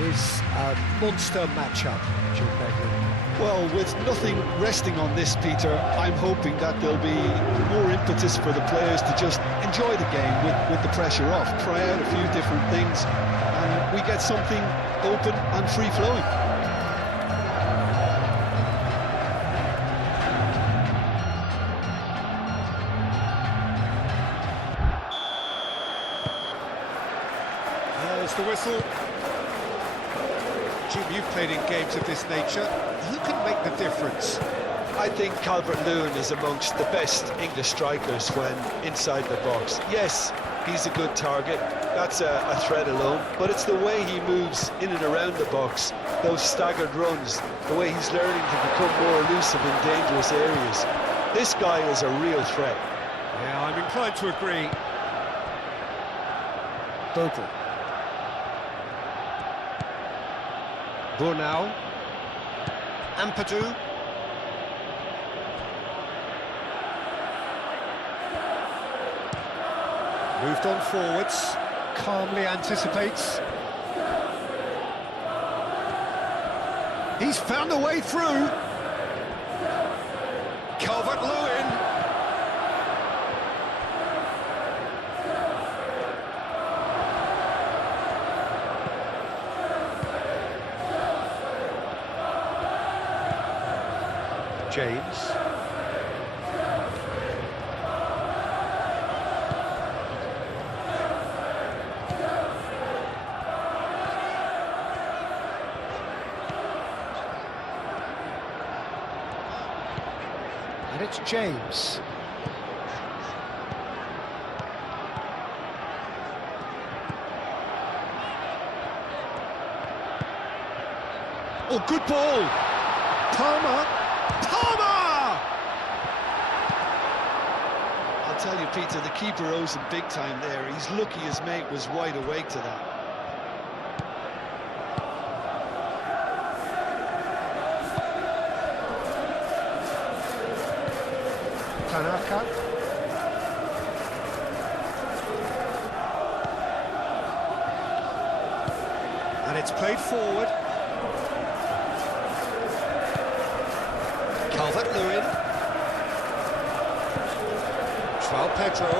is a monster matchup, Jim Begley. Well, with nothing resting on this, Peter, I'm hoping that there'll be more impetus for the players to just enjoy the game with the pressure off, try out a few different things, and we get something open and free-flowing. There's the whistle. Jim, you've played in games of this nature. Who can make the difference? I think Calvert-Lewin is amongst the best English strikers when inside the box. Yes, he's a good target, that's a threat alone, but it's the way he moves in and around the box, those staggered runs, the way he's learning to become more elusive in dangerous areas. This guy is a real threat. Yeah, I'm inclined to agree. Bogle. Burnau. Ampadu. Moved on forwards, calmly anticipates. He's found a way through. Calvert-Lewin. James. And it's James. Oh, good ball. Palmer. I'll tell you, Peter, the keeper owes him big time there. He's lucky his mate was wide awake to that. Tanaka. And it's played forward. Calvert-Lewin. João Pedro.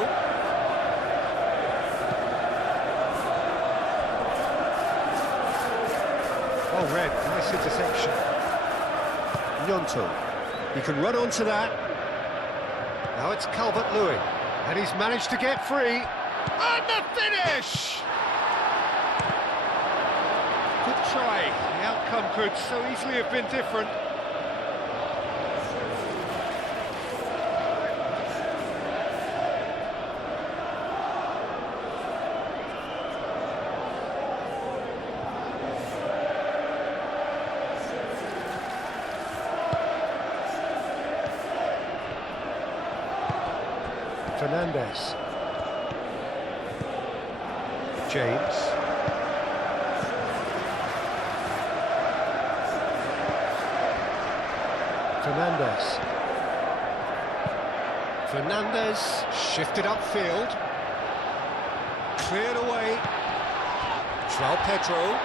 Well read, nice interception. Gnonto. He can run onto that. Now it's Calvert-Lewin, and he's managed to get free. And the finish! Good try. The outcome could so easily have been different. Fernandes. James. Fernandes shifted upfield. Cleared away. João Pedro.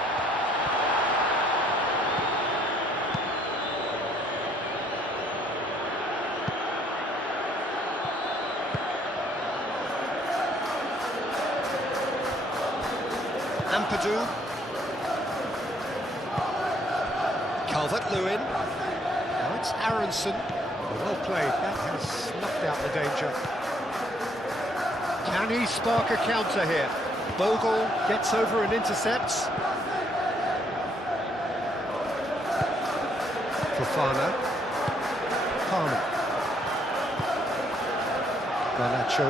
Ampadu. Calvert-Lewin. Now it's Aronson. Well played, that has snuffed out the danger. Can he spark a counter here? Bogle gets over and intercepts. Fofana. Palmer. Garnacho.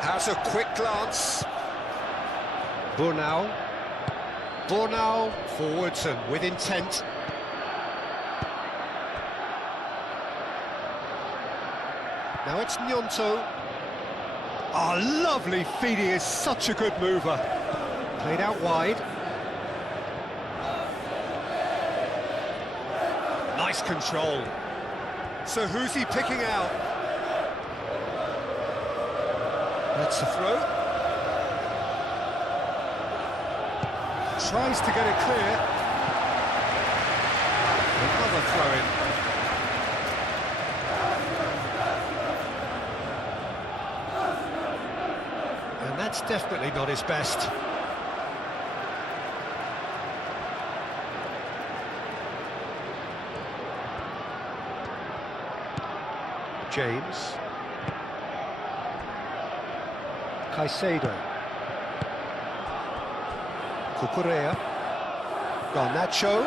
Has a quick glance. Burnau forwards and with intent. Now it's Gnonto. Oh, lovely feed, he is such a good mover. Played out wide. Nice control. So who's he picking out? That's a throw. Tries to get it clear. Another throw-in. And that's definitely not his best. James. Caicedo. Cucurella. Garnacho.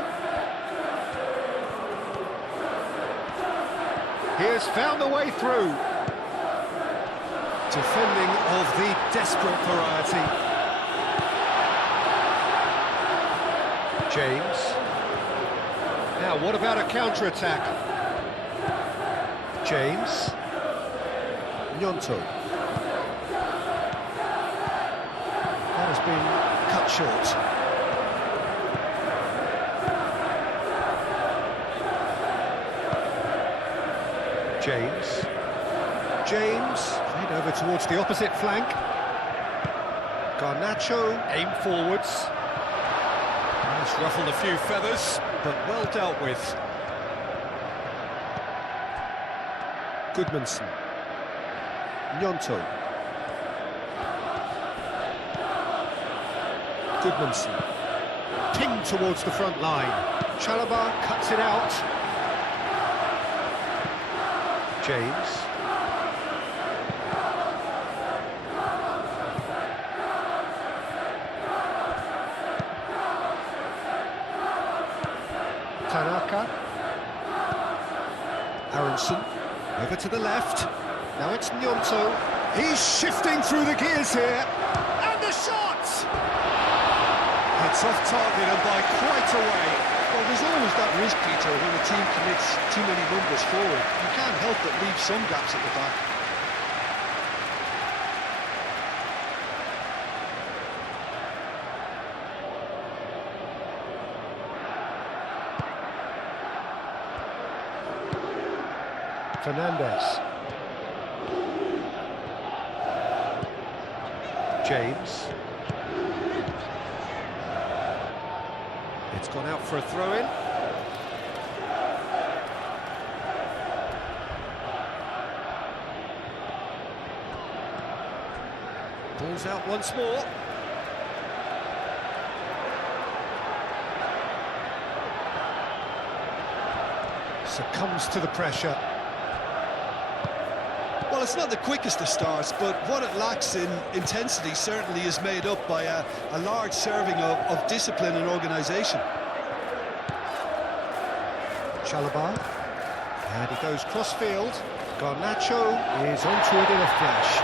He has found a way through. Defending of the desperate variety. James. Now, what about a counter-attack? James. Gnonto. That has been cut short. James. Played over towards the opposite flank. Garnacho, aim forwards. That's ruffled a few feathers, but well dealt with. Goodmanson. Gnonto. Goodmanson. Pinged towards the front line. Chalobah cuts it out. James. Tanaka. Aronson. Over to the left. Now it's Gnonto. He's shifting through the gears here. And the shot! It's off target and by quite a way. Well, there's always that risk, Peter, when a team commits too many numbers forward. You can't help but leave some gaps at the back. Fernandez. James. It's gone out for a throw-in. Ball's out once more. Succumbs to the pressure. Well, it's not the quickest of starts, but what it lacks in intensity certainly is made up by a large serving of discipline and organisation. Chalobah, and he goes cross-field. Garnacho is onto it in a flash.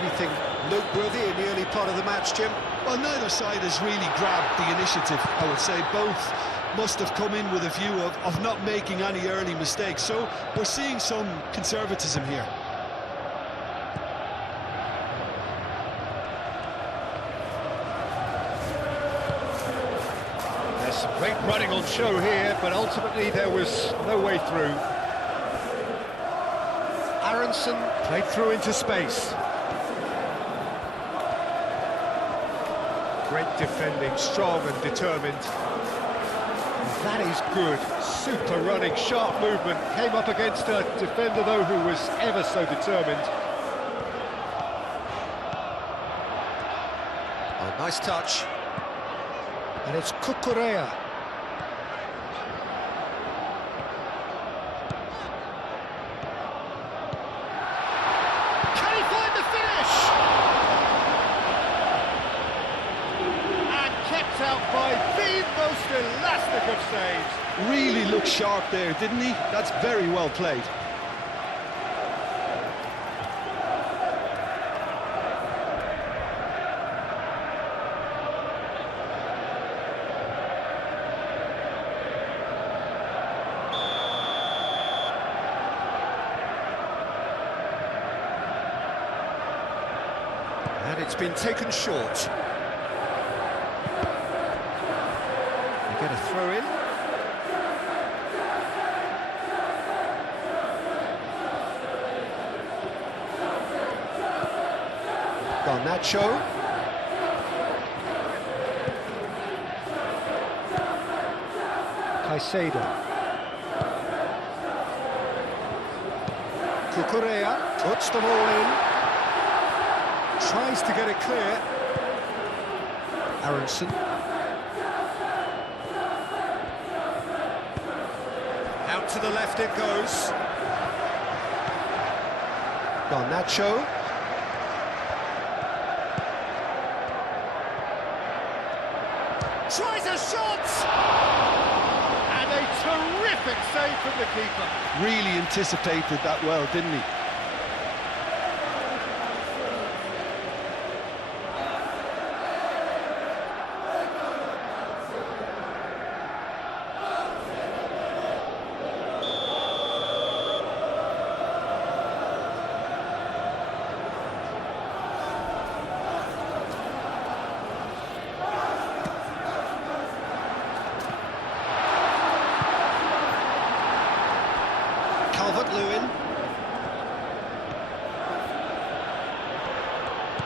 Anything noteworthy in the early part of the match, Jim? Well, neither side has really grabbed the initiative, I would say. Both must have come in with a view of not making any early mistakes, so we're seeing some conservatism here. There's some great running on show here, but ultimately there was no way through. Aronson played through into space. Great defending, strong and determined. That is good. Super running, sharp movement. Came up against a defender, though, who was ever so determined. Oh, nice touch. And it's Cucurella. Can he find the finish? And kept out by the most elastic of saves. Really looked sharp there, didn't he? That's very well played. And it's been taken short. They get a throw in. Garnacho. Caicedo. Cucurella puts the ball in. Tries to get it clear. Aronson. Out to the left it goes. Garnacho. Tries a shot! And a terrific save from the keeper. Really anticipated that well, didn't he? Lewin.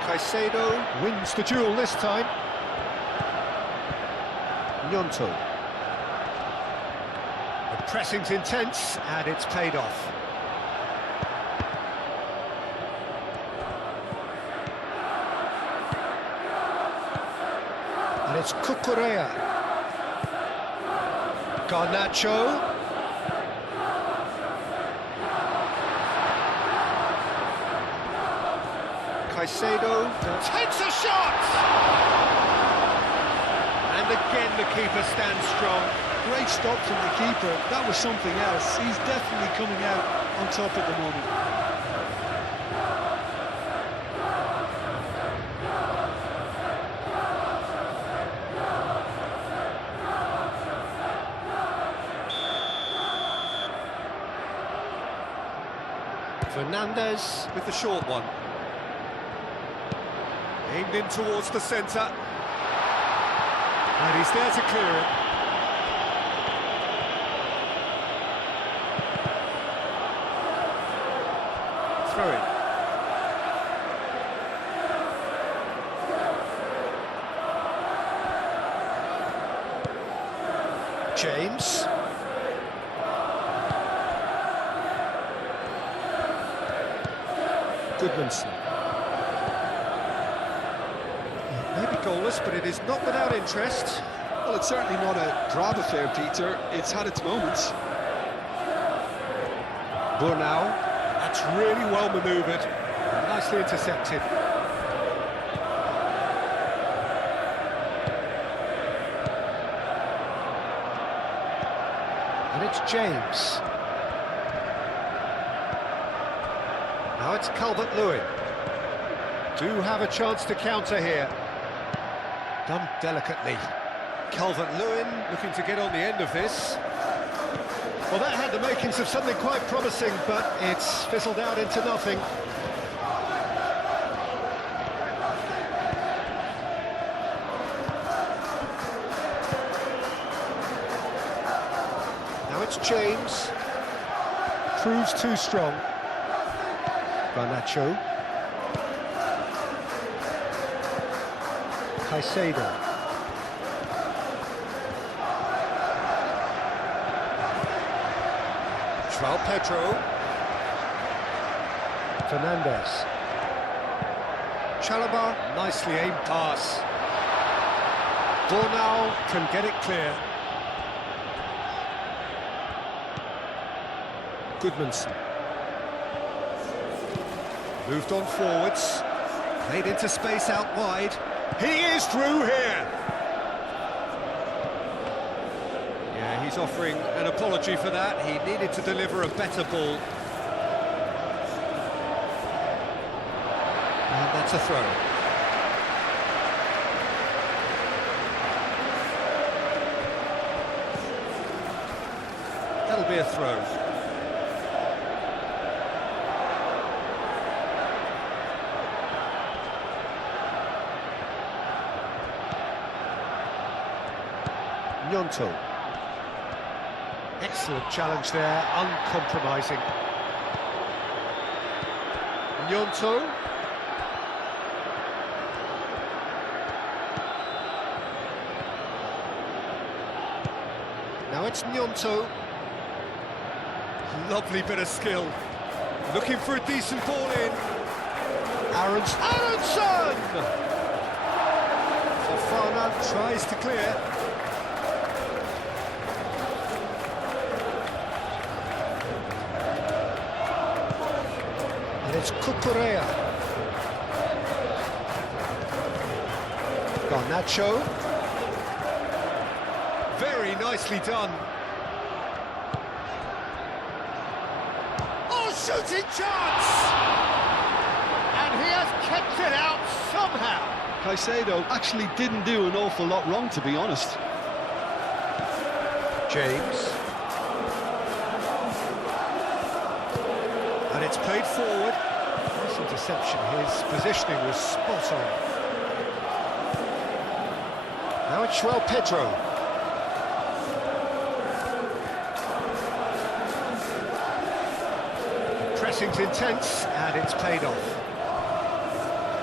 Caicedo wins the duel this time. Gnonto. The pressing's intense and it's paid off. And it's Cucurella. Garnacho. Caicedo takes a shot! And again the keeper stands strong. Great stop from the keeper. That was something else. He's definitely coming out on top at the moment. Fernandez with the short one. Aimed in towards the centre. And he's there to clear it. Throw it. James. Goodmanson. Maybe goalless, but it is not without interest. Well, it's certainly not a drab affair, Peter. It's had its moments. Burnau. That's really well manoeuvred. Nicely intercepted. And it's James. Now it's Calvert-Lewin. Do have a chance to counter here. Done delicately. Calvert-Lewin looking to get on the end of this. Well, that had the makings of something quite promising, but it's fizzled out into nothing. Now it's James. Proves too strong. Garnacho. Caicedo. João Pedro. Fernandez. Chalobah, nicely aimed pass. Burnau can get it clear. Goodmanson. Moved on forwards. Played into space out wide. He is through here! Yeah, he's offering an apology for that. He needed to deliver a better ball. And that's a throw. That'll be a throw. Gnonto. Excellent challenge there, uncompromising. Gnonto. Now it's Gnonto. Lovely bit of skill. Looking for a decent ball in. Aronson! Fofana tries to clear. And it's Cucurella. Garnacho. Very nicely done. Oh, shooting chance! And he has kept it out somehow. Caicedo actually didn't do an awful lot wrong, to be honest. James. And it's played forward. Nice interception. His positioning was spot on. Now it's João Pedro. Pressing's intense, and it's paid off.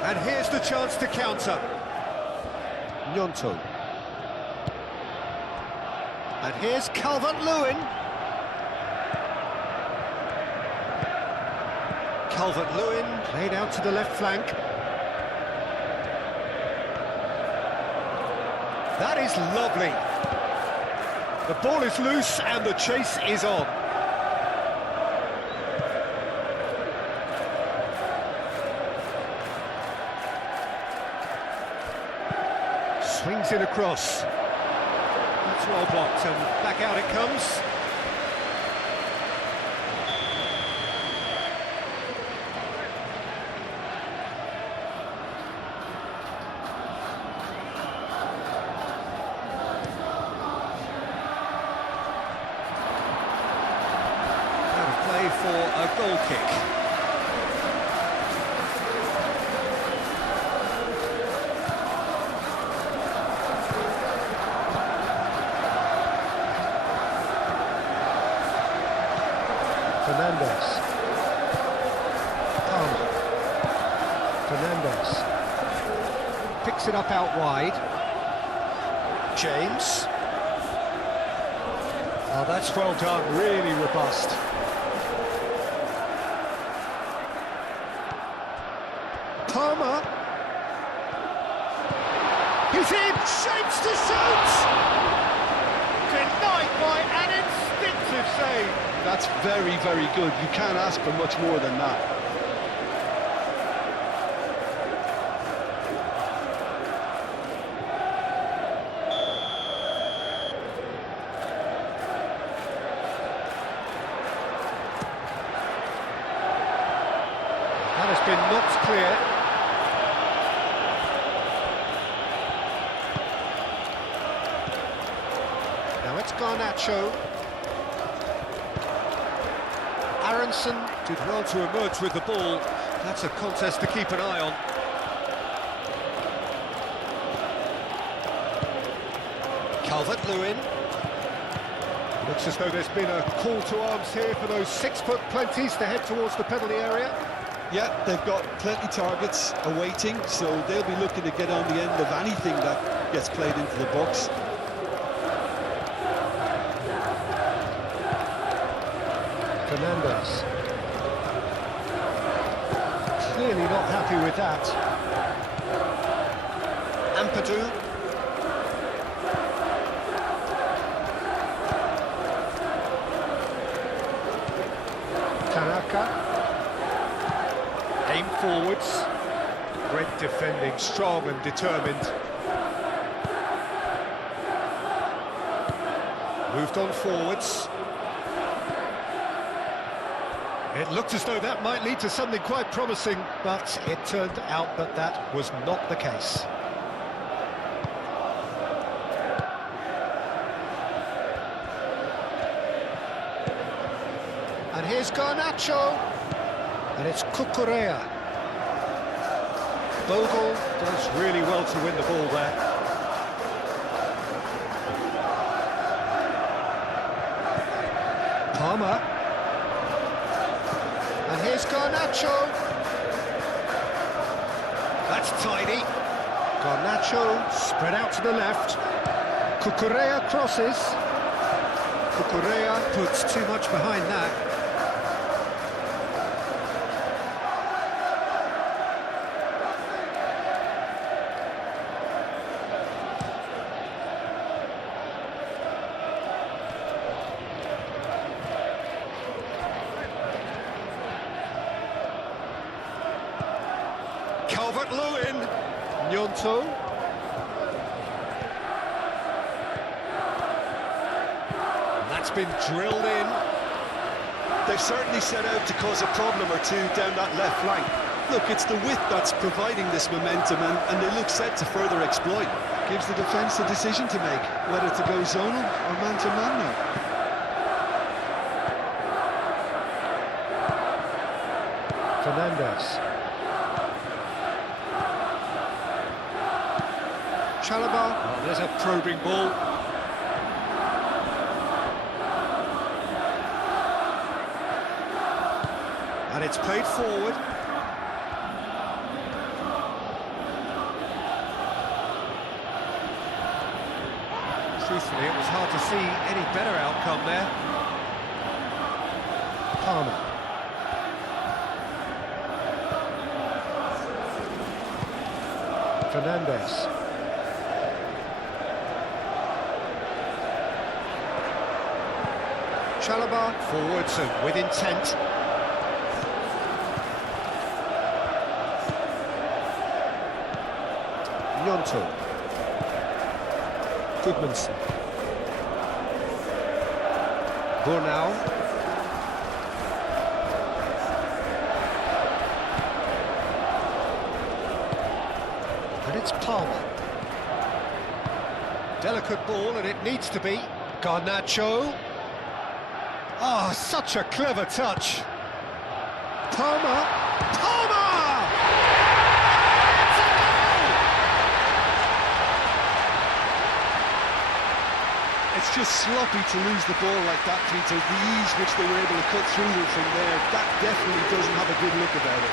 And here's the chance to counter. Gnonto. And here's Calvert-Lewin. Calvert-Lewin played out to the left flank. That is lovely. The ball is loose and the chase is on. Swings in across. That's well blocked and back out it comes. Out of play for a goal kick. Fernandes. Palmer. Fernandes. Picks it up out wide. James. Oh, that's well done, really robust. Palmer. He's in, shapes to shoot! Denied by an instinctive save. That's very, very good. You can't ask for much more than that. That has been knocked clear. Now it's Garnacho. Aronson did well to emerge with the ball. That's a contest to keep an eye on. Calvert-Lewin. Looks as though there's been a call to arms here for those 6-foot plenties to head towards the penalty area. Yeah, they've got plenty targets awaiting, so they'll be looking to get on the end of anything that gets played into the box. Fernandes. Clearly not happy with that. Ampadu. Tanaka. Aim forwards. Great defending, strong and determined. Moved on forwards. It looked as though that might lead to something quite promising, but it turned out that that was not the case. And here's Garnacho, and it's Cucurella. Bogle does really well to win the ball there. Palmer. And here's Garnacho. That's tidy. Garnacho spread out to the left. Cucurella crosses. Cucurella puts too much behind that. Calvert-Lewin, Gnonto. That's been drilled in. They've certainly set out to cause a problem or two down that left flank. Look, it's the width that's providing this momentum, and they look set to further exploit. Gives the defence a decision to make, whether to go zonal or man-to-man now. Fernandez. Chalobah. Oh, there's a probing ball. And it's played forward. Truthfully, it was hard to see any better outcome there. Palmer. Fernandez. Chalobah forwards and with intent. Gnonto. Goodmanson. Bornau. And it's Palmer. Delicate ball, and it needs to be. Garnacho. Oh, such a clever touch. Palmer. Palmer! It's a goal! It's just sloppy to lose the ball like that, Peter. The ease which they were able to cut through them from there, that definitely doesn't have a good look about it.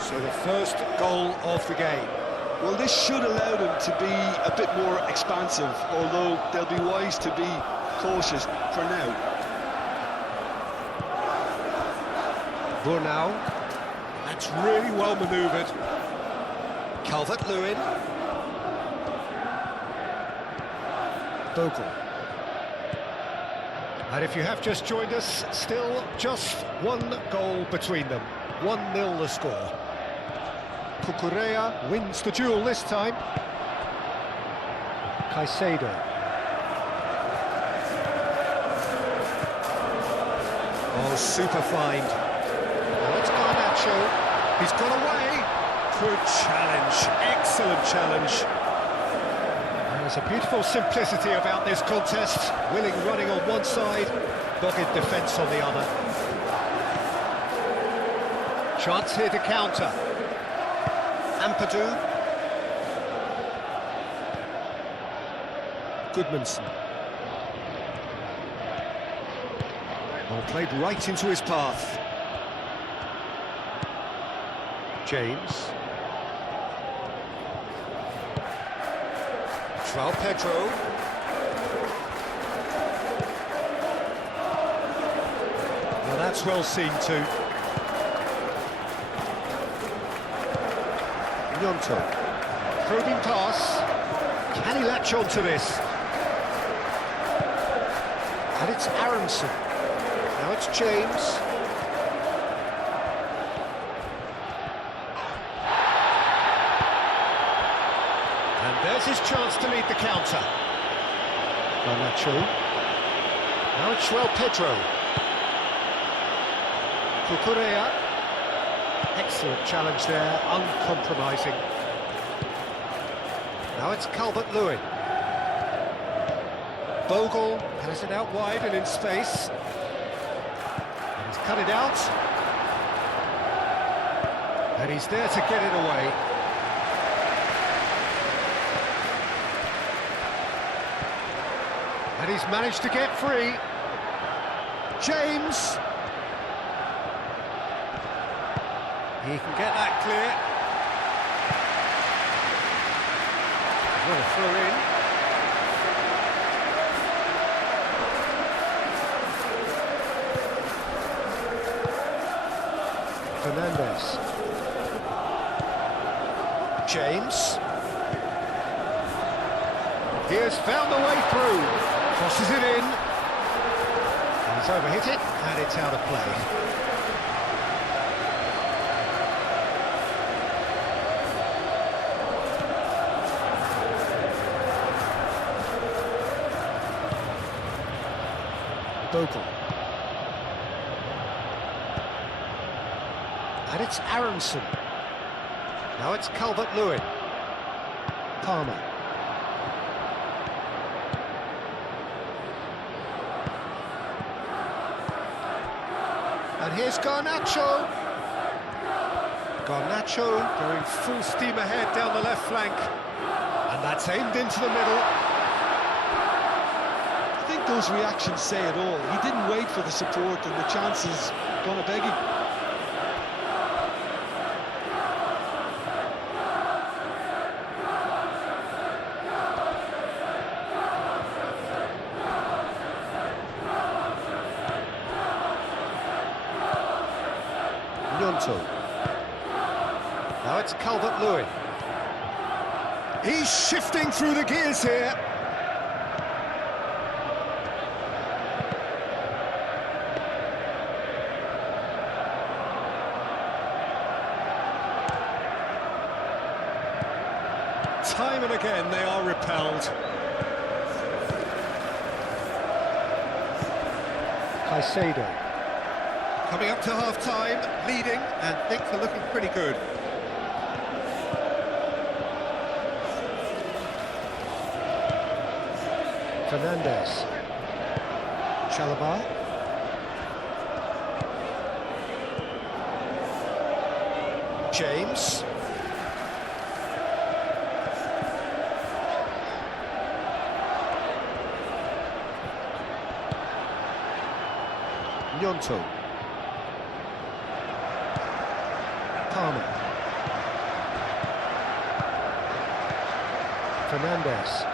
So the first goal of the game. Well, this should allow them to be a bit more expansive, although they'll be wise to be cautious for now. Bornau. That's really well manoeuvred. Calvert-Lewin. Bogle. And if you have just joined us, still just one goal between them. 1-0 the score. Cucurella wins the duel this time. Caicedo. Oh, super find. Now it's Garnacho. He's got away. Good challenge. Excellent challenge. There's a beautiful simplicity about this contest. Willing running on one side, dogged defence on the other. Chance here to counter. Ampadu. Goodmanson. Well, played right into his path. James. João Pedro. Well, that's well seen too. Gnonto. Probing pass. Can he latch on to this? And it's Aronson. Now it's James. And there's his chance to lead the counter. Garnacho. Now it's João Pedro. Cucurella. Excellent challenge there, uncompromising. Now it's Calvert-Lewin. Bogle has it out wide and in space. And he's cut it out. And he's there to get it away. And he's managed to get free. James. He can get that clear. What a throw in. Fernandes. James. He has found the way through. Crosses it in. And he's overhit it, and it's out of play. Bogle. And it's Aronson. Now it's Calvert-Lewin. Palmer. And here's Garnacho. Garnacho going full steam ahead down the left flank. And that's aimed into the middle. I think those reactions say it all. He didn't wait for the support, and the chance is gonna beg him. Now it's Calvert-Lewin. He's shifting through the gears here. Time and again they are repelled. Caicedo. Coming up to half-time, leading, and things are looking pretty good. Fernandes. Chalobah. James. Gnonto. Palmer. Fernandes.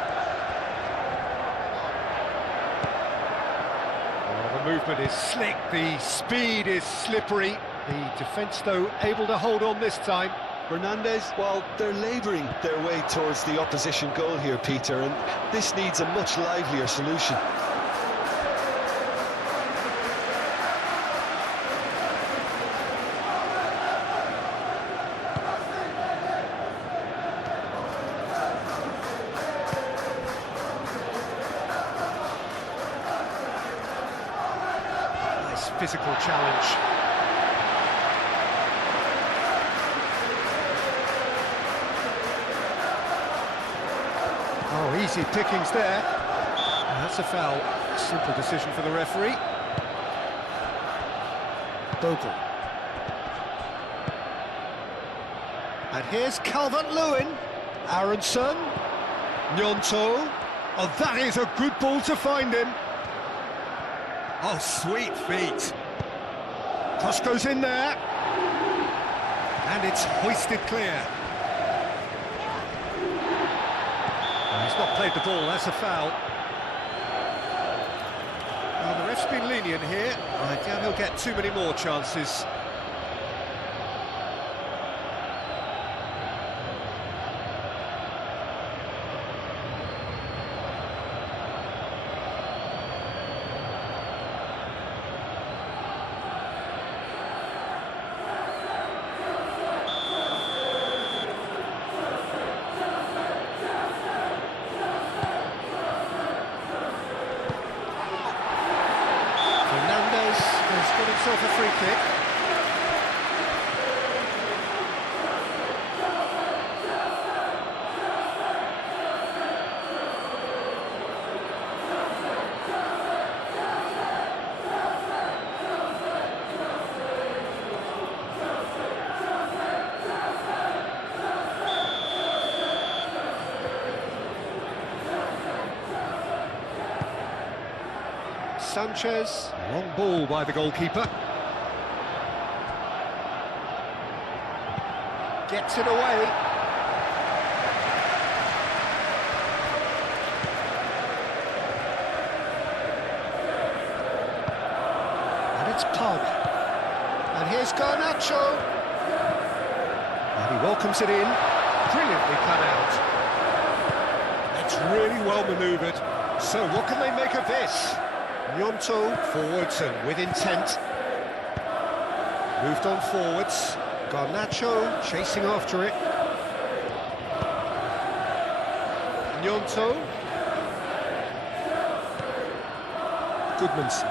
The movement is slick, the speed is slippery. The defence, though, able to hold on this time. Fernandes, well, they're labouring their way towards the opposition goal here, Peter, and this needs a much livelier solution. Physical challenge. Oh, easy pickings there. That's a foul. Simple decision for the referee. Bogle. And here's Calvert-Lewin. Aronson. Gnonto. Oh, that is a good ball to find him. Oh, sweet feet. Cross goes in there. And it's hoisted clear. Oh, he's not played the ball, that's a foul. Well, the ref's been lenient here. I doubt he'll get too many more chances. Got himself a free kick. Sanchez. Long ball by the goalkeeper. Gets it away. And it's Palmer. And here's Garnacho. And he welcomes it in. Brilliantly cut out. That's really well manoeuvred. So what can they make of this? Gnonto forwards and with intent. Moved on forwards. Garnacho chasing after it. Gnonto. Goodmanson.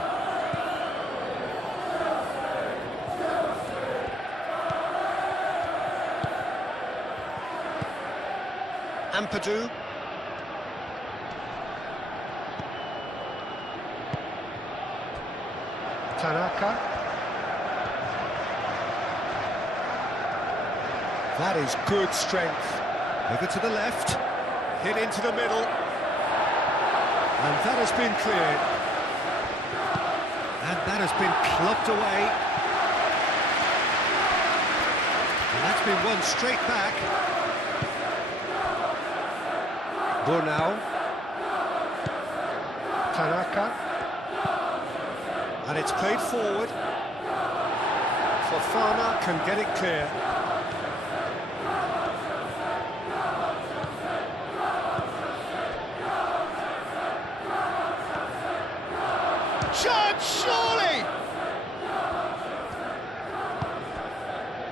Ampadu. Tanaka. That is good strength. Over to the left. Hit into the middle. And that has been cleared. And that has been clubbed away. And that's been won straight back. Burnau. Tanaka. And it's played forward. Fofana can get it clear. Chance, surely!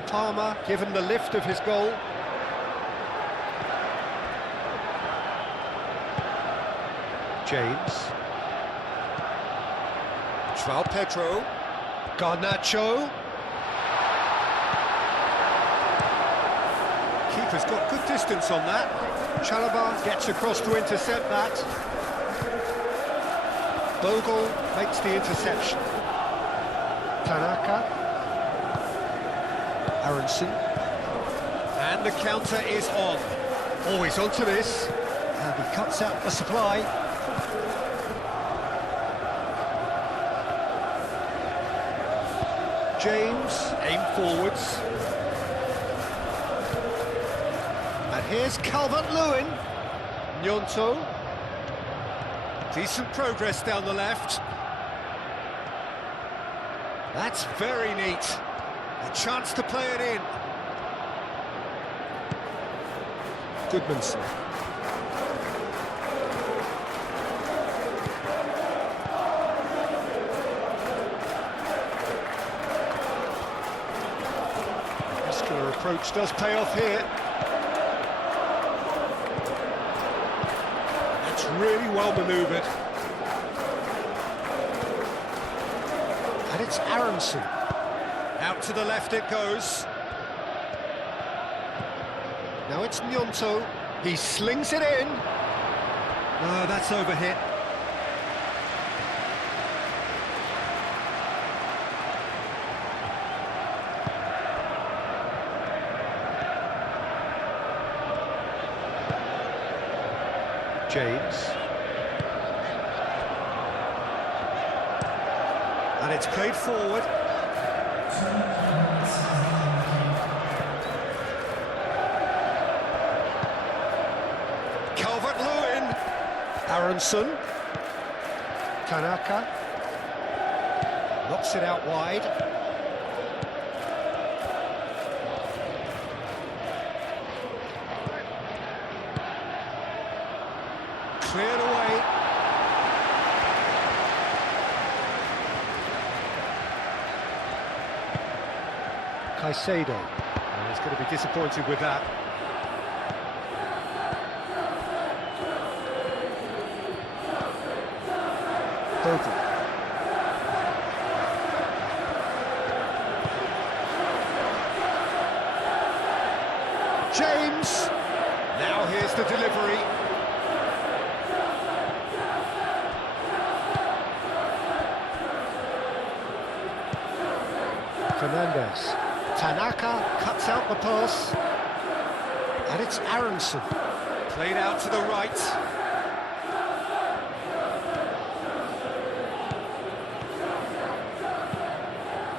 Palmer given the lift of his goal. James. João Pedro. Garnacho. Keeper's got good distance on that. Chalobah gets across to intercept that. Bogle makes the interception. Tanaka. Aronson. And the counter is on. Always onto this. And he cuts out the supply. James, aim forwards. And here's Calvert-Lewin. Gnonto. Decent progress down the left. That's very neat. A chance to play it in. Goodmanson. Muscular approach does pay off here. That's really well manoeuvred. And it's Aronson. Out to the left it goes. Now it's Gnonto. He slings it in. No, that's overhit. James. And it's played forward. Calvert-Lewin. Aronson. Tanaka. Knocks it out wide. Cleared away. Caicedo. And he's going to be disappointed with that. Bogle. James. Now here's the delivery. Fernandez. Tanaka cuts out the pass. And it's Aronson. Played out to the right.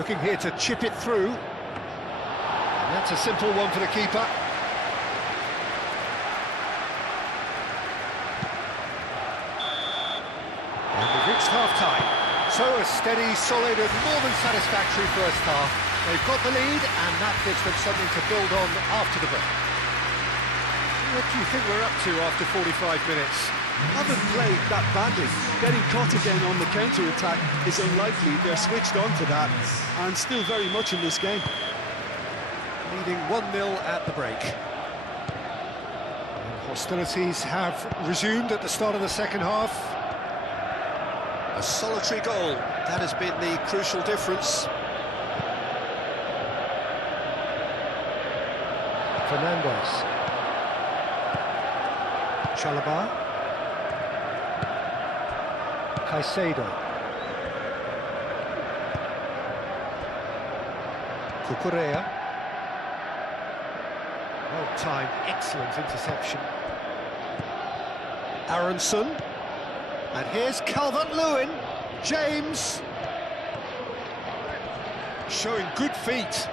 Looking here to chip it through. And that's a simple one for the keeper. And we've reached half-time. So a steady, solid and more than satisfactory first half. They've got the lead and that gives them something to build on after the break. What do you think we're up to after 45 minutes? Haven't played that badly. Getting caught again on the counter-attack is unlikely. They're switched on to that and still very much in this game. Leading 1-0 at the break. And hostilities have resumed at the start of the second half. A solitary goal, that has been the crucial difference. Fernandez. Chalobah. Caicedo. Cucurella. Well timed, excellent interception. Aronson. And here's Calvert-Lewin. James. Showing good feet.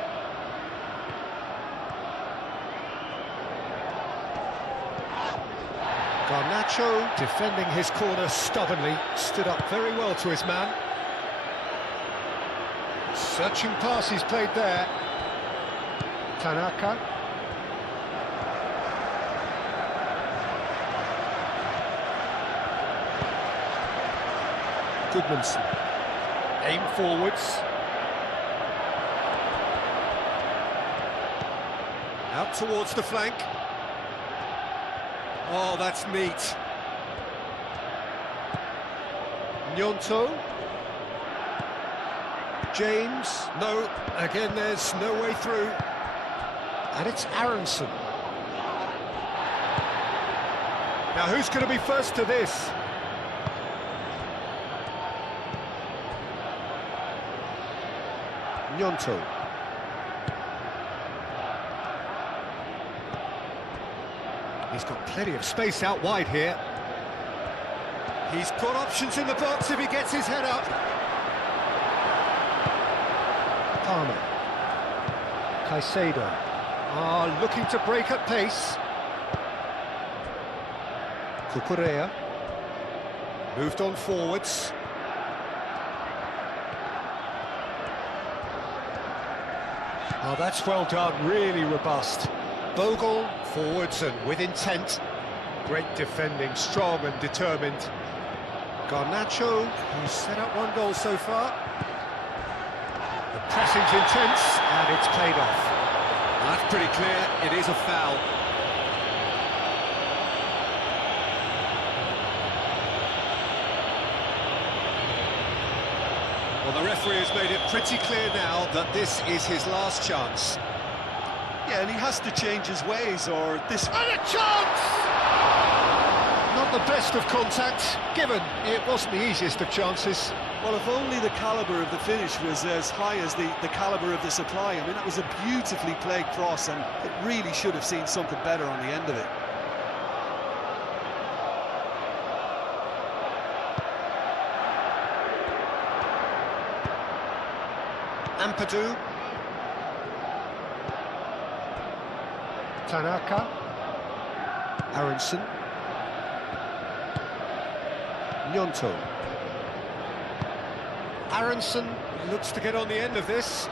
Garnacho defending his corner stubbornly, stood up very well to his man. Searching pass he's played there. Tanaka. Goodmanson. Aim forwards. Out towards the flank. Oh, that's neat. Gnonto. James. No, again there's no way through. And it's Aronson. Now who's going to be first to this? Gnonto. He's got plenty of space out wide here. He's got options in the box if he gets his head up. Palmer. Caicedo. Looking to break at pace. Cucurella. Moved on forwards. Oh, that's well done, really robust. Bogle, forwards and with intent. Great defending, strong and determined. Garnacho, who's set up one goal so far. The pressing's intense, and it's played off. That's pretty clear, it is a foul. Well, the referee has made it pretty clear now that this is his last chance. Yeah, and he has to change his ways, or this... And a chance! Not the best of contact, given it wasn't the easiest of chances. Well, if only the calibre of the finish was as high as the calibre of the supply. I mean, that was a beautifully played cross, and it really should have seen something better on the end of it. Ampadu. Tanaka. Aronson. Gnonto. Aronson looks to get on the end of this.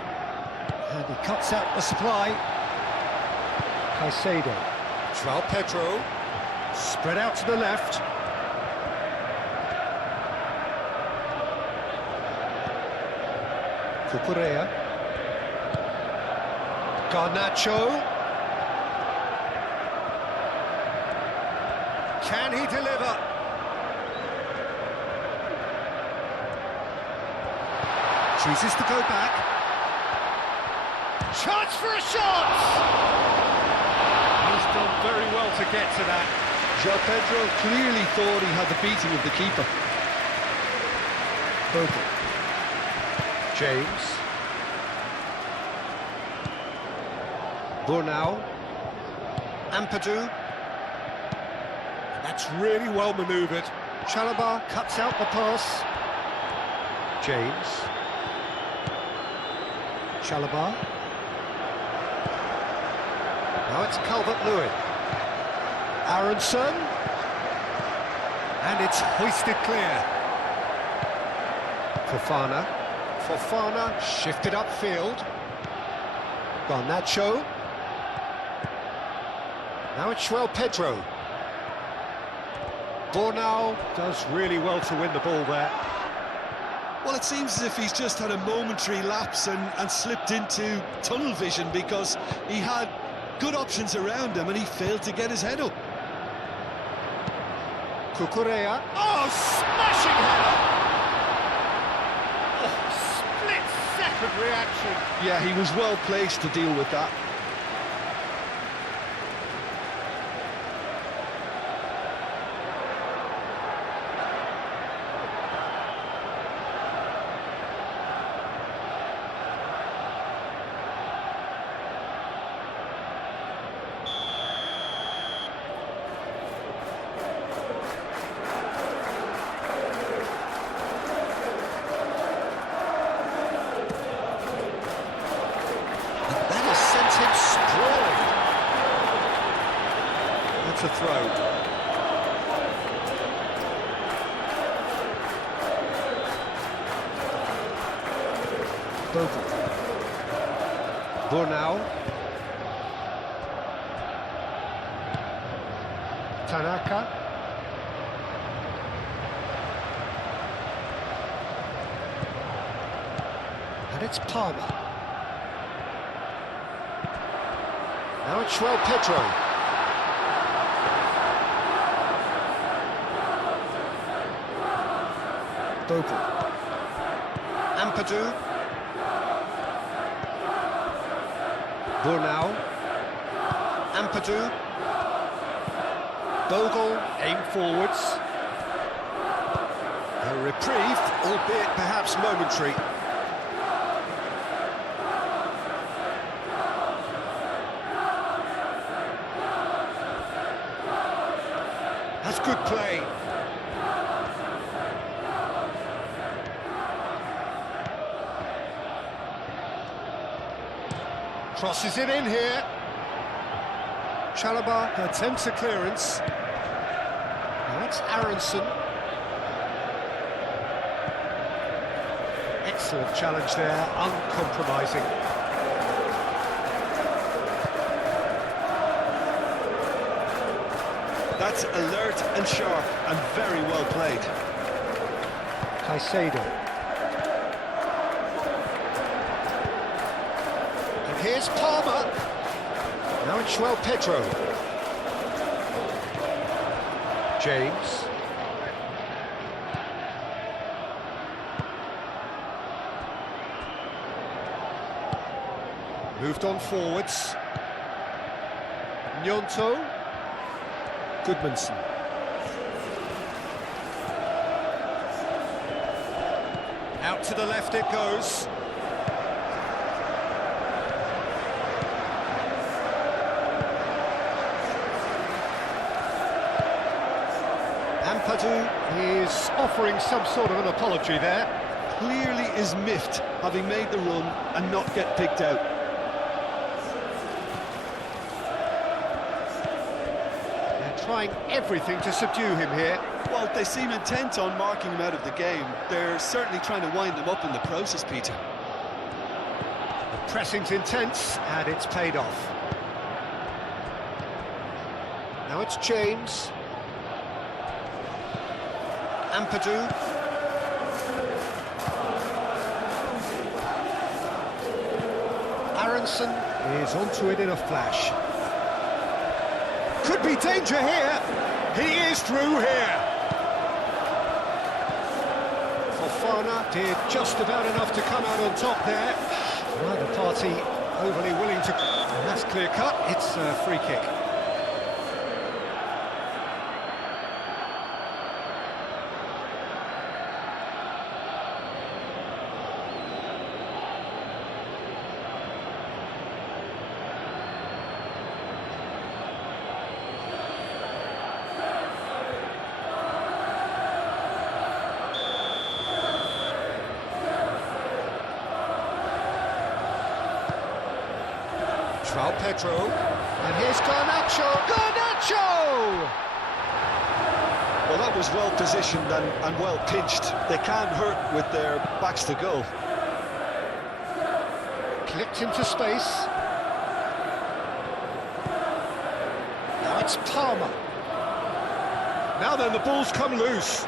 And he cuts out the supply. Caicedo. João Pedro. Spread out to the left. Cucurella. Garnacho. Can he deliver? Chooses to go back. Chance for a shot! He's done very well to get to that. João Pedro clearly thought he had the beating of the keeper. Bogle. James. Burnau. Ampadu. That's really well manoeuvred. Chalobah cuts out the pass. James. Chalobah. Now it's Calvert-Lewin. Aronson. And it's hoisted clear. Fofana shifted upfield. Garnacho. Now it's João Pedro. Bornau does really well to win the ball there. Well, it seems as if he's just had a momentary lapse and slipped into tunnel vision, because he had good options around him and he failed to get his head up. Cucurella. Oh, smashing header! Oh, split-second reaction. Yeah, he was well placed to deal with that. That's a throw. Bogle. Bornau. Tanaka. And it's Palmer. Now it's João Pedro. Bogle. Ampadu. Bornau. Ampadu. Bogle, aim forwards. A reprieve, albeit perhaps momentary. That's good play. Crosses it in here. Chalobah attempts a clearance. Now it's Aronson. Excellent challenge there, uncompromising. That's alert and sharp and very well played. Caicedo. And here's Palmer. Now it's João Pedro. James. Moved on forwards. Gnonto. Goodmanson. Out to the left it goes. Ampadu is offering some sort of an apology there. Clearly is miffed, having made the run and not get picked out. Trying everything to subdue him here. Well, they seem intent on marking him out of the game. They're certainly trying to wind him up in the process, Peter. The pressing's intense, and it's paid off. Now it's James. Ampadu. Aronson is onto it in a flash. Could be danger here. He is through here. Fofana did just about enough to come out on top there. Neither party overly willing to... And that's clear cut. It's a free kick. João Pedro. And here's Garnacho. Garnacho! Well, that was well positioned and well pitched. They can't hurt with their backs to goal. Clipped into space. Now it's Palmer. Now then, the ball's come loose.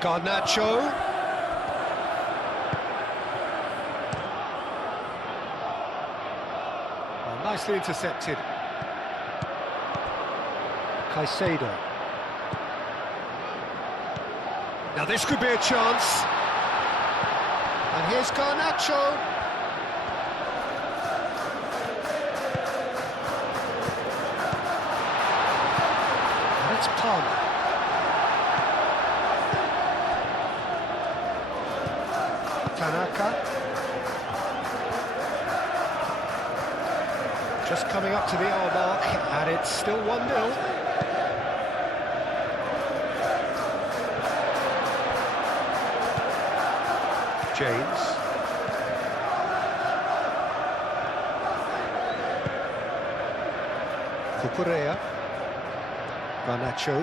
Garnacho. Well, nicely intercepted. Caicedo. Now this could be a chance. And here's Garnacho. And it's Palmer. Tanaka. Just coming up to the hour mark, and it's still 1-0. James. Cucurella. Garnacho.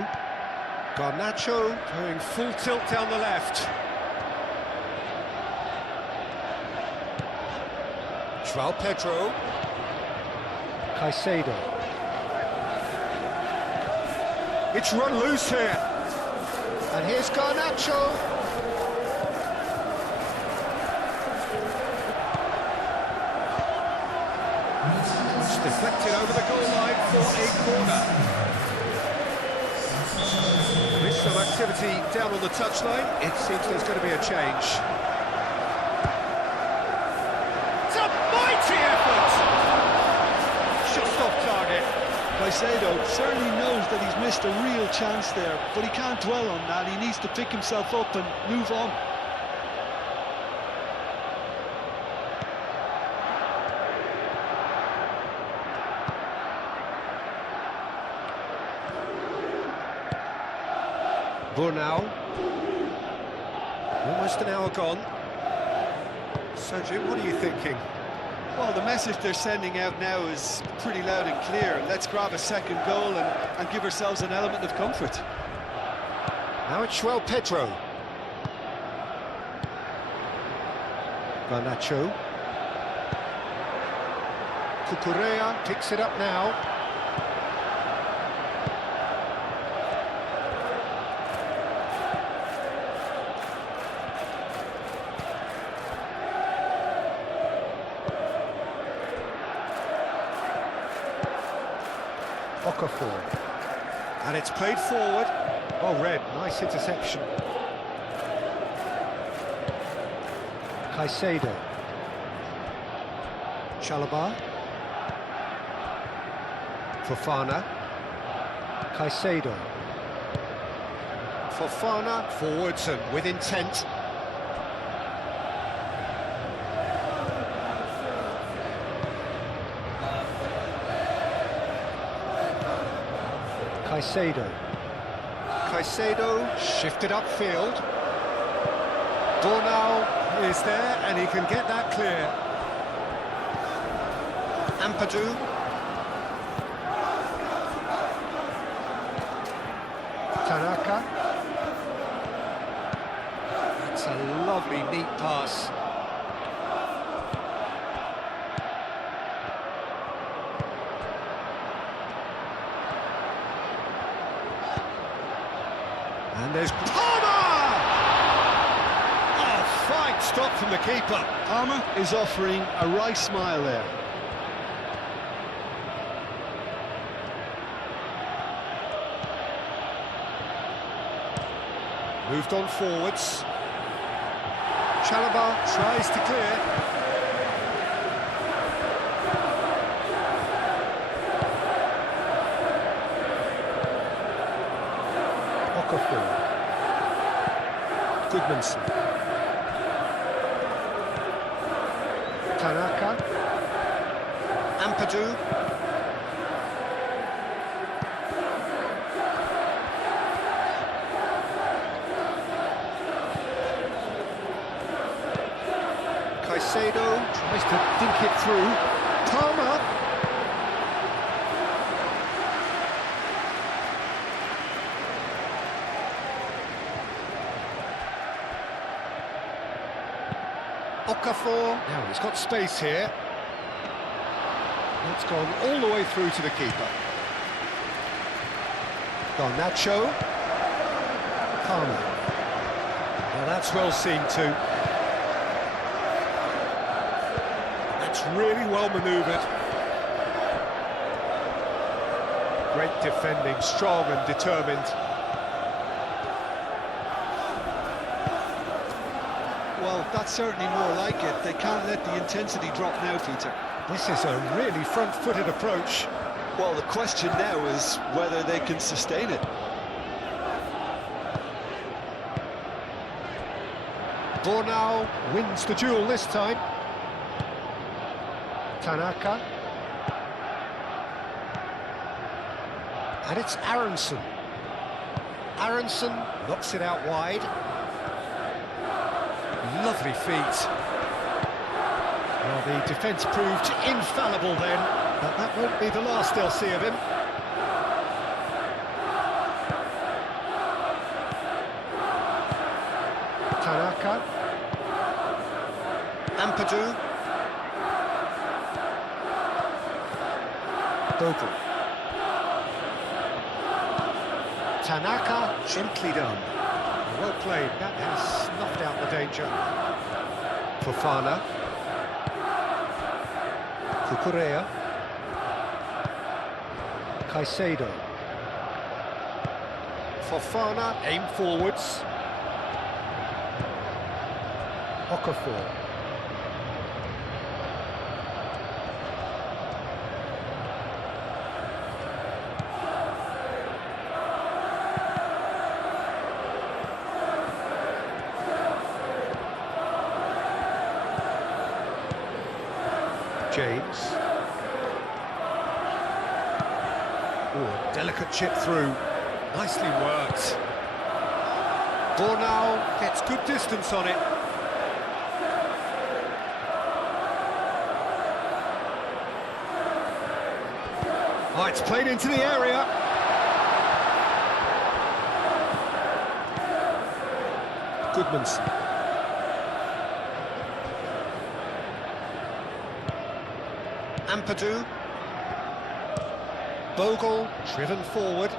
Garnacho going full tilt down the left. João Pedro. Caicedo. It's run loose here. And here's Garnacho. Deflected over the goal line for a corner. With some activity down on the touchline, it seems there's going to be a change. It's a mighty effort! Just off target. Caicedo certainly knows that he's missed a real chance there, but he can't dwell on that. He needs to pick himself up and move on. Burnau. Almost an hour gone. So, Jim, what are you thinking? Well, the message they're sending out now is pretty loud and clear. Let's grab a second goal and give ourselves an element of comfort. Now it's João Pedro. Garnacho. Cucurella picks it up now. Okafor. And it's played forward. Oh, Red, nice interception. Caicedo. Chalobah. Fofana. Caicedo. Fofana forwards and with intent. Caicedo. Caicedo shifted upfield. Burnau is there and he can get that clear. Ampadu. Tanaka. It's a lovely, neat pass. And there's Palmer! Oh, fine stop from the keeper. Palmer is offering a wry smile there. Moved on forwards. Chalobah tries to clear. Okafor. Goodmanson. Tanaka. Ampadu. Caicedo Tries to think it through. Palmer. Okafor. Now he's got space here. It's gone all the way through to the keeper. Garnacho. Palmer. Now that's well seen too. That's really well manoeuvred. Great defending, strong and determined. Well, that's certainly more like it. They can't let the intensity drop now, Peter. This is a really front-footed approach. Well, the question now is whether they can sustain it. Bornau wins the duel this time. Tanaka. And it's Aronson. Aronson knocks it out wide. Lovely feet. Well, the defence proved infallible then, but that won't be the last they'll see of him. Tanaka. Ampadu. Bogle. Tanaka, gently done. Well played, that has snuffed out the danger. Fofana. Cucurella. Caicedo. Fofana, aim forwards. Okafor. James. Oh, delicate chip through. Nicely worked. Bornau gets good distance on it. Oh, it's played into the area. Goodmanson. Ampadu. Bogle, driven forward.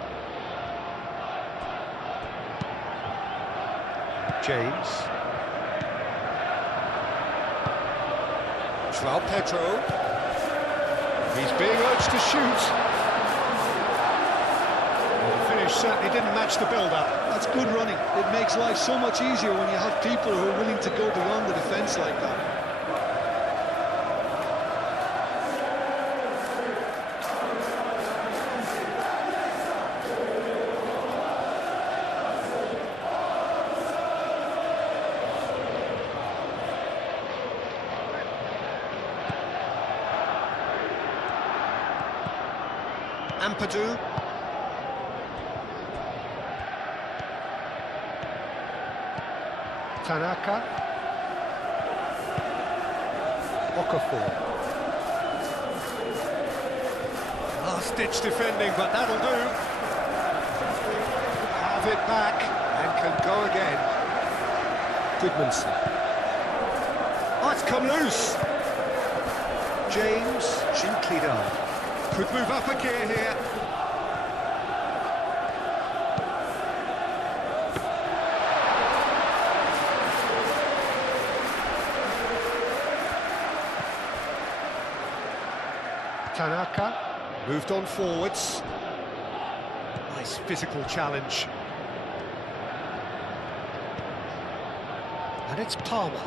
James. João Pedro. He's being urged to shoot. Well, the finish certainly didn't match the build-up. That's good running. It makes life so much easier when you have people who are willing to go beyond the defence like that. Ampadu. Tanaka. Okafor. Last-ditch defending, but that'll do. Have it back and can go again. Goodmanson. Oh, it's come loose. James, gently done. Could move up a gear here. Tanaka moved on forwards. Nice physical challenge. And it's Palmer.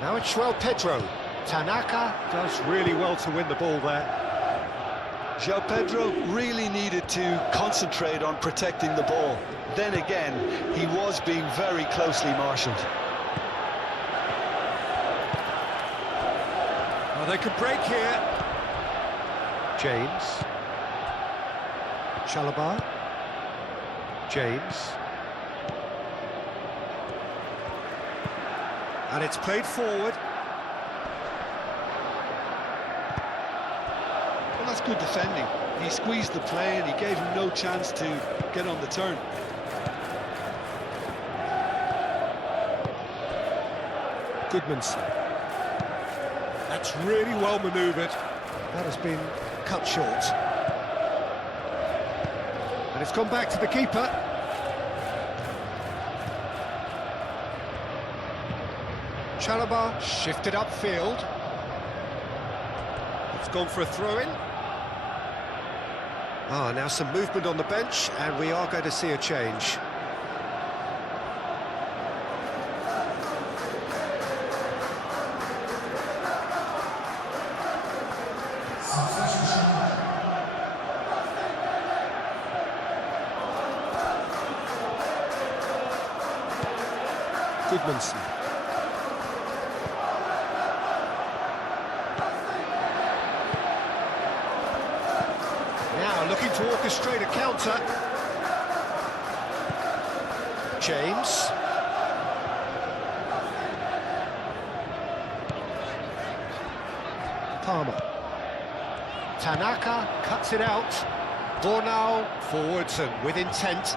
Now it's João Pedro. Tanaka does really well to win the ball there. João Pedro really needed to concentrate on protecting the ball. Then again, he was being very closely marshalled. Well, they could break here. James. Chalobah. James. And it's played forward. good defending. He squeezed the play and he gave him no chance to get on the turn. Goodmanson. That's really well manoeuvred. That has been cut short. And it's gone back to the keeper. Chalobah shifted upfield. It's gone for a throw-in. Now some movement on the bench, and we are going to see a change. Goodmanson. Now looking to orchestrate a counter. James. Palmer. Tanaka cuts it out. Bornau forwards and with intent.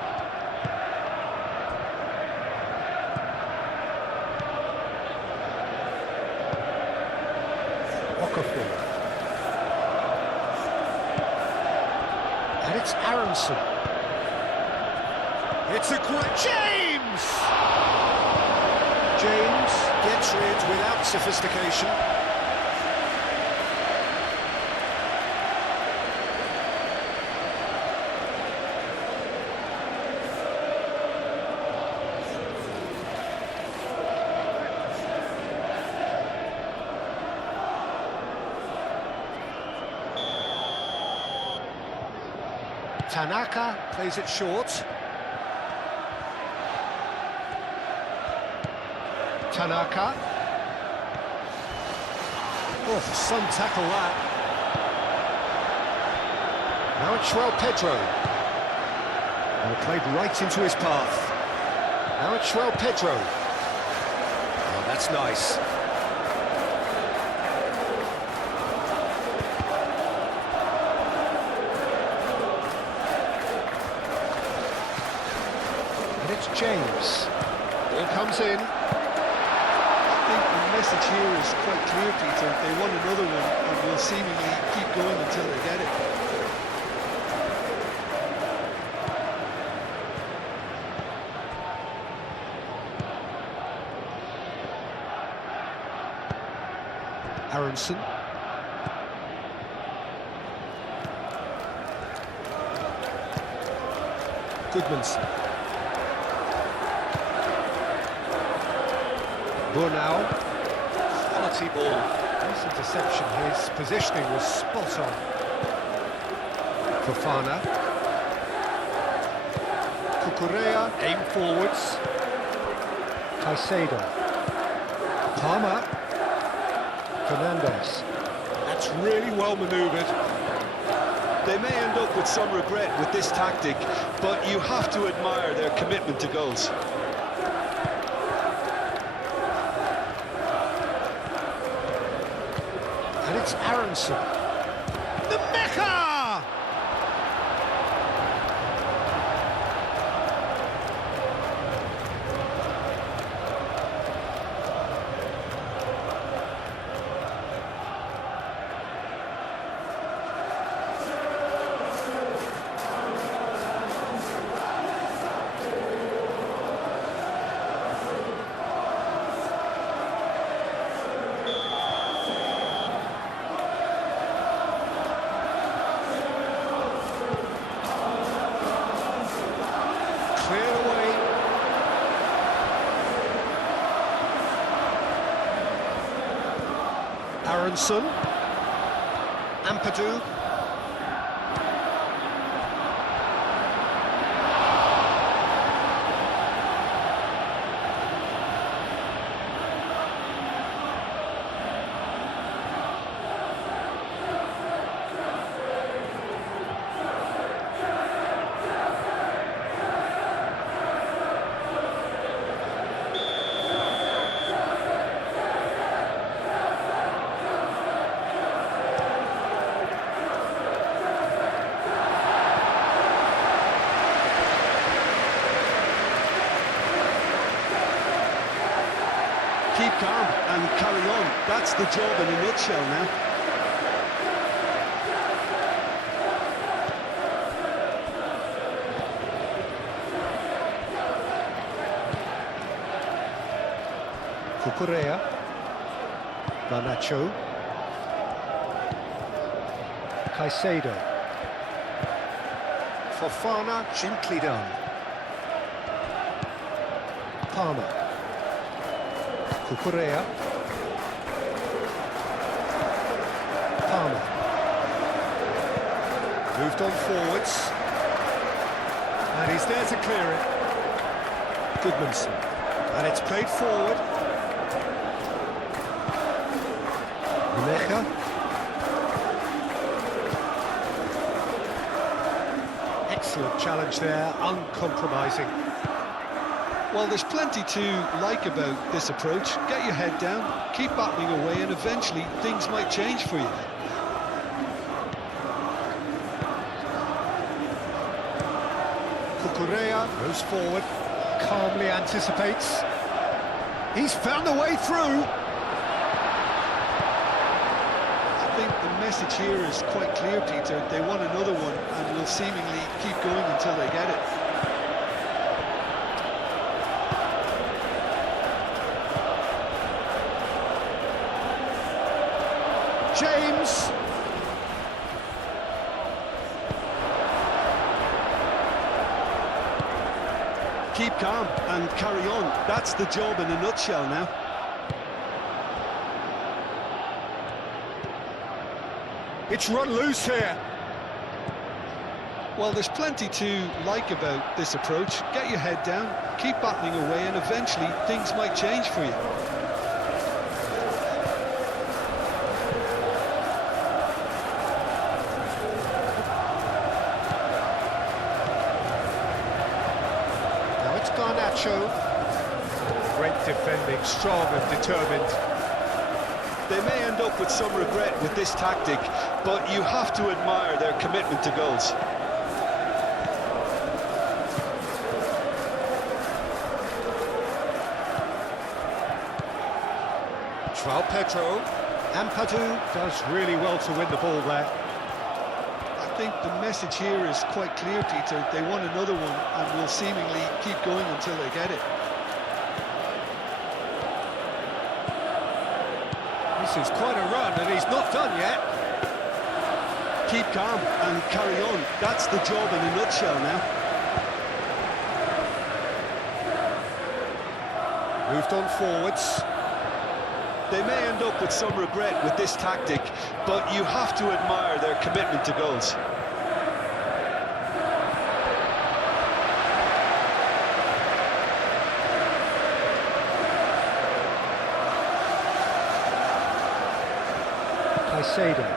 And it's Aronson. It's a great... James! James gets rid without sophistication. Tanaka plays it short. Tanaka. Oh, some tackle that. Now it's João Pedro. Well, played right into his path. Now it's João Pedro. Oh, that's nice. James. Ball comes in. I think the message here is quite clear, Peter. They want another one and will seemingly keep going until they get it. Aronson. Goodmanson. Bornau, quality ball. Nice interception. His positioning was spot on. Fofana. Cucurella, aim forwards. Caicedo. Palmer. Fernandez. That's really well manoeuvred. They may end up with some regret with this tactic, but you have to admire their commitment to goals. And it's Aronson. The Mecca! Aronson, Ampadu, Keep calm and carry on. That's the job in a nutshell now. Cucurella, Garnacho, Caicedo, Fofana, gently done. Palmer, Cucurella, Palmer, moved on forwards, and he's there to clear it. Goodmanson, and it's played forward. Mecha. Excellent challenge there, uncompromising. Well, there's plenty to like about this approach. Get your head down, keep battling away, and eventually things might change for you. Cucurella goes forward, calmly anticipates. He's found a way through. I think the message here is quite clear, Peter. They want another one and will seemingly keep going until they get it. James. Keep calm and carry on. That's the job in a nutshell now. It's run loose here. Well, there's plenty to like about this approach. Get your head down, keep battling away, and eventually things might change for you. Now it's Garnacho. Great defending, strong and determined. They may end up with some regret with this tactic, but you have to admire their commitment to goals. João Pedro. Ampadu does really well to win the ball there. I think the message here is quite clear, Peter. They want another one and will seemingly keep going until they get it. This is quite a run, and he's not done yet. Keep calm and carry on. That's the job in a nutshell now. Moved on forwards. They may end up with some regret with this tactic, but you have to admire their commitment to goals. Caicedo.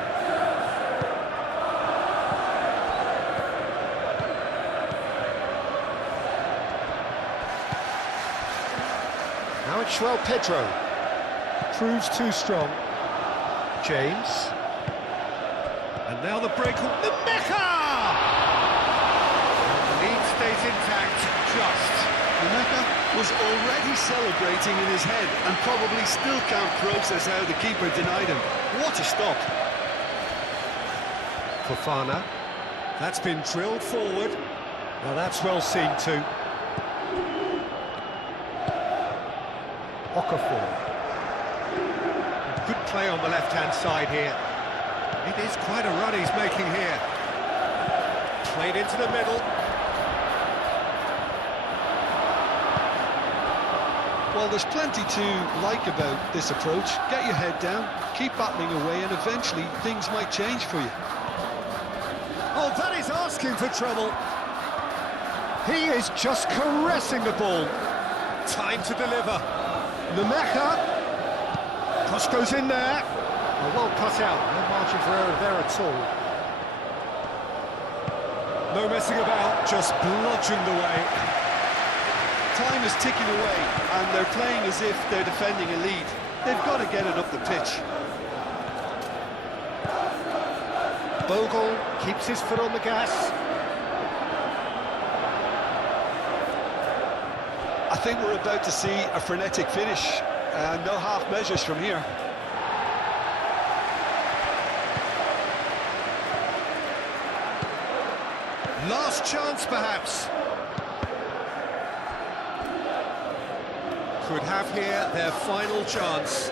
Now it's João Pedro. Proves too strong. James. And now the break. The Mecha! And the lead stays intact, just. Mecha was already celebrating in his head and probably still can't process how the keeper denied him. What a stop. Fofana. That's been drilled forward. Now that's well seen too. Okafor. Good play on the left-hand side here. It is quite a run he's making here. Played into the middle. Well, there's plenty to like about this approach. Get your head down, keep battling away, and eventually things might change for you. Oh, that is asking for trouble. He is just caressing the ball. Time to deliver. Mecha. Cross goes in there. Well cut out. No margin for error there at all. No messing about, just bludgeoned away. Time is ticking away, and they're playing as if they're defending a lead. They've got to get it up the pitch. Bogle keeps his foot on the gas. I think we're about to see a frenetic finish. No half measures from here. Last chance, perhaps. Could have here their final chance.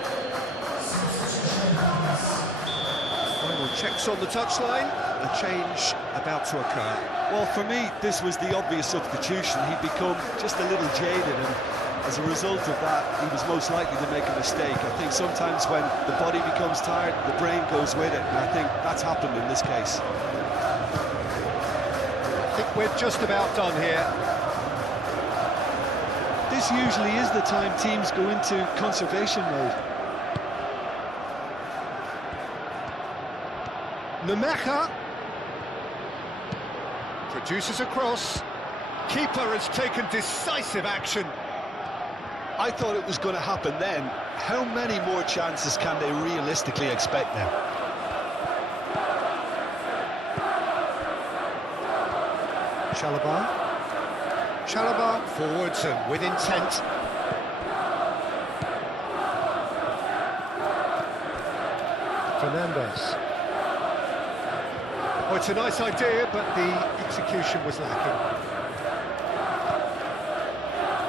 Final checks on the touchline. A change about to occur. Well, for me, this was the obvious substitution. He'd become just a little jaded, and as a result of that, he was most likely to make a mistake. I think sometimes when the body becomes tired, the brain goes with it, and I think that's happened in this case. I think we're just about done here. This usually is the time teams go into conservation mode. Nemeka produces a cross. Keeper has taken decisive action. I thought it was going to happen then. How many more chances can they realistically expect now? Chalobah forwards and with intent. Fernandez. Oh, it's a nice idea, but the execution was lacking.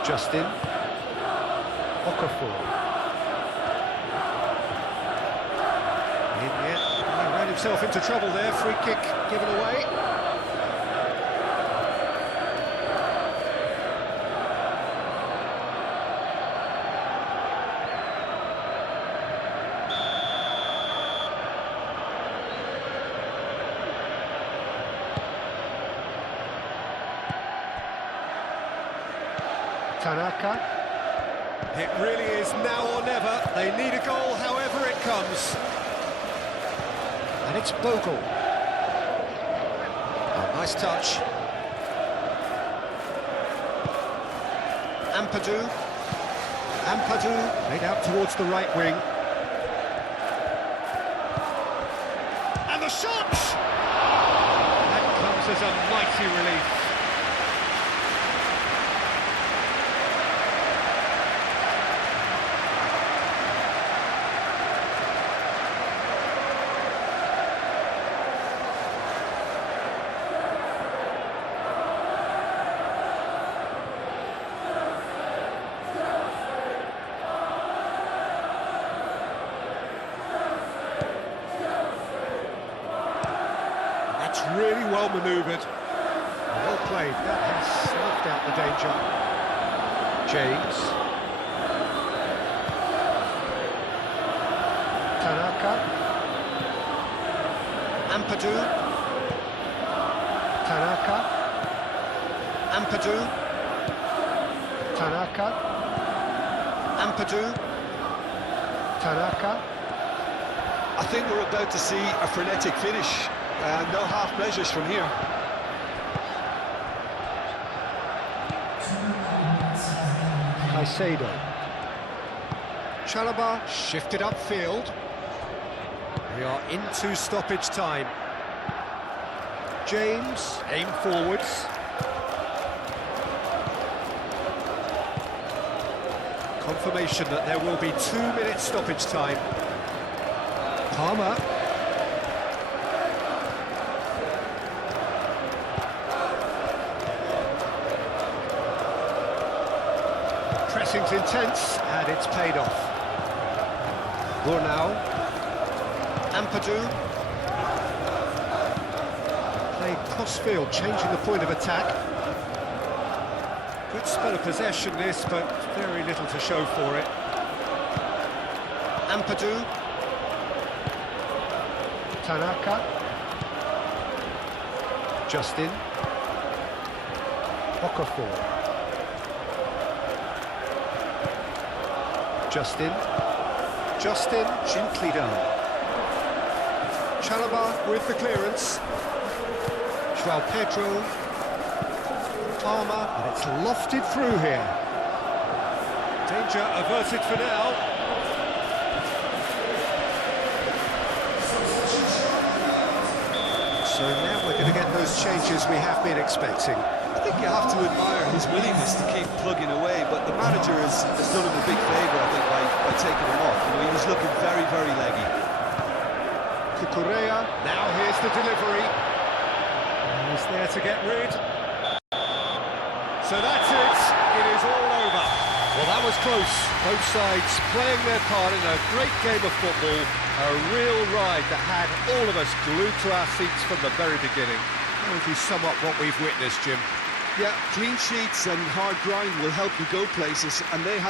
Justin. Okafor. He ran himself into trouble there. Free kick given away. Tanaka. It really is now or never. They need a goal however it comes. And it's Bogle. Oh, nice touch. Ampadu made out towards the right wing. And the shot! That comes as a mighty relief. That's really well manoeuvred. Well played. That has snuffed out the danger. James. Tanaka. Ampadu. Tanaka. Ampadu. Tanaka. Ampadu. Tanaka. I think we're about to see a frenetic finish. No half measures from here. Caicedo. Chalobah shifted upfield. We are into stoppage time. James aim forwards. Confirmation that there will be 2 minutes stoppage time. Palmer. Pressing's intense, and it's paid off. Bornau. Ampadu. Played crossfield, changing the point of attack. Good spell of possession this, but very little to show for it. Ampadu. Tanaka. Justin. Okafor. Justin gently done. Chalobah with the clearance. João Pedro. Palmer, and it's lofted through here. Danger averted for now. So now we're going to get those changes we have been expecting. I think you have to admire his willingness to keep plugging away, but the manager has done him a big favour, I think, by taken him off. You know, he was looking very, very leggy. Cucurella, now here's the delivery. He's there to get rid. So that's it. It is all over. Well, that was close. Both sides playing their part in a great game of football. A real ride that had all of us glued to our seats from the very beginning. How would you sum up what we've witnessed, Jim? Yeah, clean sheets and hard grind will help you go places, and they have